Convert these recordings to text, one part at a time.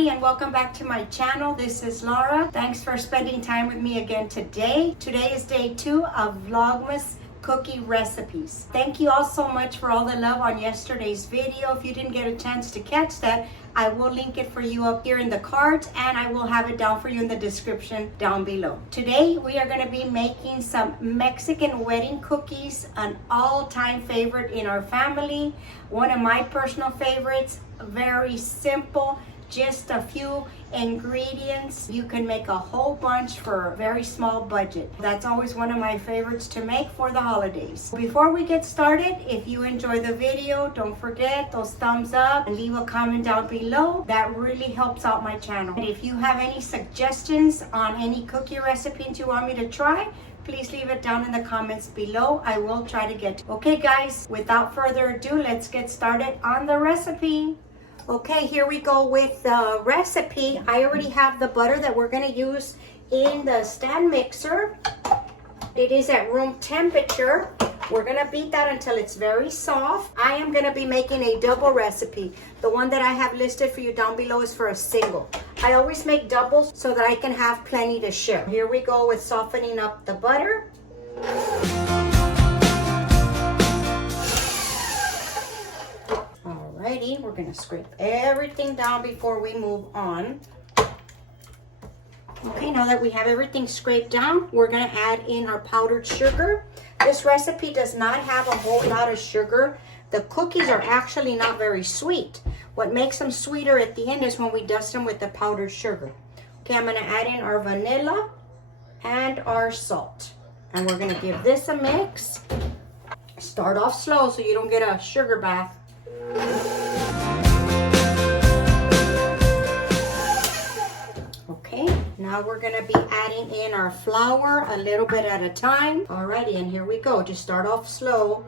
everybody, and welcome back to my channel. This is Laura. Thanks for spending time with me again today. Today is day 2 of Vlogmas cookie recipes. Thank you all so much for all the love on yesterday's video. If you didn't get a chance to catch that, I will link it for you up here in the cards, and I will have it down for you in the description down below. Today we are going to be making some Mexican wedding cookies, an all-time favorite in our family. One of my personal favorites. Very simple, just a few ingredients. You can make a whole bunch for a very small budget. That's always one of my favorites to make for the holidays. Before we get started, if you enjoy the video, don't forget those thumbs up and leave a comment down below. That really helps out my channel. And if you have any suggestions on any cookie recipes you want me to try, please leave it down in the comments below. I will try to get to. Okay guys, without further ado, let's get started on the recipe. Okay, here we go with the recipe. I already have the butter that we're going to use in the stand mixer. It is at room temperature. We're going to beat that until it's very soft. I am going to be making a double recipe. The one that I have listed for you down below is for a single. I always make doubles so that I can have plenty to share. Here we go with softening up the butter. Alrighty, we're going to scrape everything down before we move on. Okay, now that we have everything scraped down, we're going to add in our powdered sugar. This recipe does not have a whole lot of sugar. The cookies are actually not very sweet. What makes them sweeter at the end is when we dust them with the powdered sugar. Okay, I'm going to add in our vanilla and our salt. And we're going to give this a mix. Start off slow so you don't get a sugar bath. Okay, now we're going to be adding in our flour a little bit at a time. Alrighty, and here we go. Just start off slow.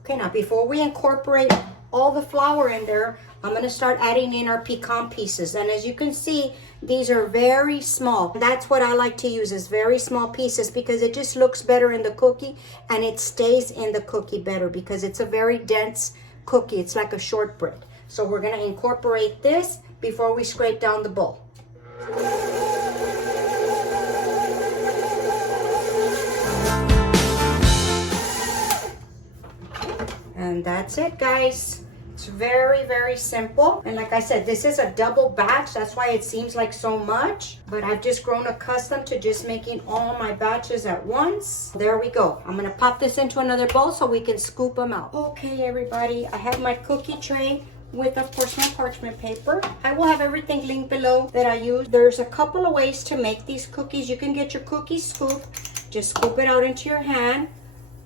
Okay, now before we incorporate all the flour in there, I'm going to start adding in our pecan pieces. And as you can see, these are very small. That's what I like to use, is very small pieces, because it just looks better in the cookie and it stays in the cookie better because it's a very dense cookie. It's like a shortbread. So we're going to incorporate this before we scrape down the bowl. And that's it, guys. It's very, very simple. And like I said, this is a double batch. That's why it seems like so much. But I've just grown accustomed to just making all my batches at once. There we go. I'm going to pop this into another bowl so we can scoop them out. Okay, everybody. I have my cookie tray with, of course, my parchment paper. I will have everything linked below that I use. There's a couple of ways to make these cookies. You can get your cookie scoop. Just scoop it out into your hand.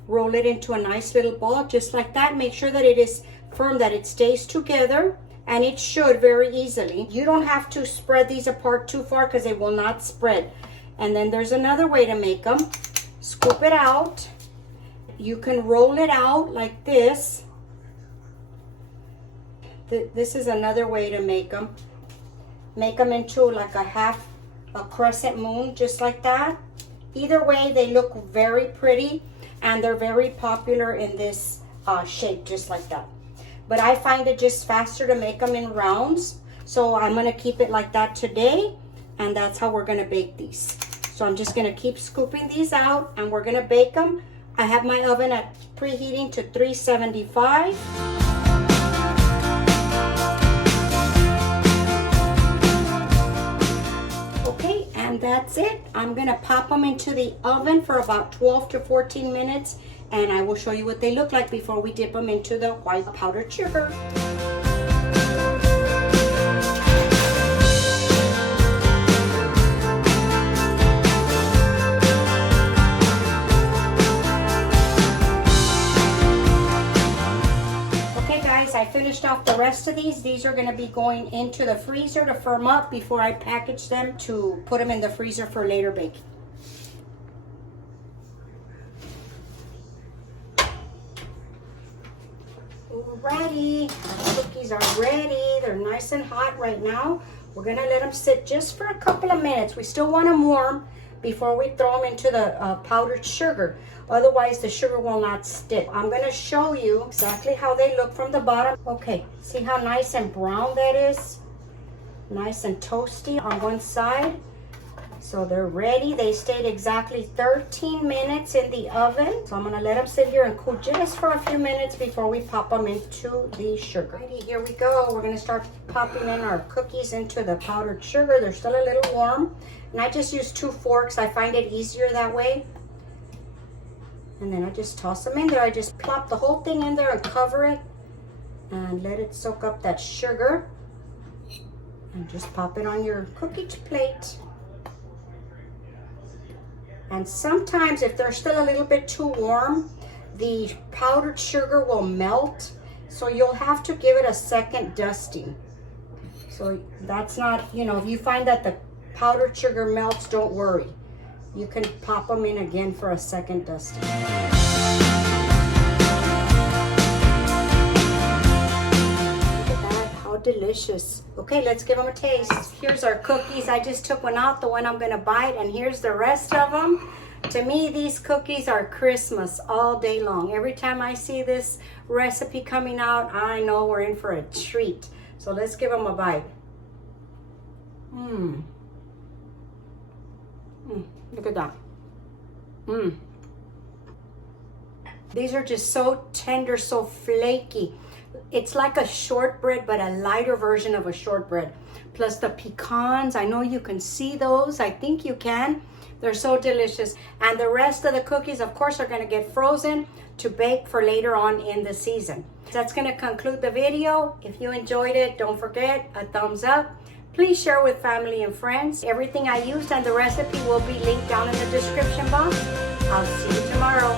Roll it into a nice little ball just like that. Make sure that it is firm, that it stays together, and it should very easily. You don't have to spread these apart too far because they will not spread. And then there's another way to make them. Scoop it out. You can roll it out like this. This is another way to make them. Make them into like a crescent moon, just like that. Either way, they look very pretty, and they're very popular in this shape, just like that. But I find it just faster to make them in rounds. So I'm going to keep it like that today. And that's how we're going to bake these. So I'm just going to keep scooping these out, and we're going to bake them. I have my oven at preheating to 375. Okay, and that's it. I'm going to pop them into the oven for about 12 to 14 minutes. And I will show you what they look like before we dip them into the white powdered sugar. Okay guys, I finished off the rest of these. These are going to be going into the freezer to firm up before I package them to put them in the freezer for later baking. Ready. Our cookies are ready. They're nice and hot right now. We're going to let them sit just for a couple of minutes. We still want them warm, before we throw them into the powdered sugar. Otherwise, the sugar will not stick. I'm going to show you exactly how they look from the bottom. Okay, see how nice and brown that is? Nice and toasty on one side. So they're ready. They stayed exactly 13 minutes in the oven. So I'm going to let them sit here and cool just for a few minutes before we pop them into the sugar. Alrighty, here we go. We're going to start popping in our cookies into the powdered sugar. They're still a little warm. And I just use 2 forks. I find it easier that way. And then I just toss them in there. I just plop the whole thing in there and cover it. And let it soak up that sugar. And just pop it on your cookie plate. And sometimes if they're still a little bit too warm, the powdered sugar will melt. So you'll have to give it a second dusting. So that's not, you know, if you find that the powdered sugar melts, don't worry. You can pop them in again for a second dusting. Look at that, how delicious. Okay, let's give them a taste. Here's our cookies. I just took one out, the one I'm gonna bite, and here's the rest of them. To me, these cookies are Christmas all day long. Every time I see this recipe coming out, I know we're in for a treat. So let's give them a bite. Look at that. These are just so tender, so flaky. It's like a shortbread, but a lighter version of a shortbread. Plus the pecans, I know you can see those. I think you can. They're so delicious. And the rest of the cookies, of course, are gonna get frozen to bake for later on in the season. That's gonna conclude the video. If you enjoyed it, don't forget a thumbs up. Please share with family and friends. Everything I used and the recipe will be linked down in the description box. I'll see you tomorrow.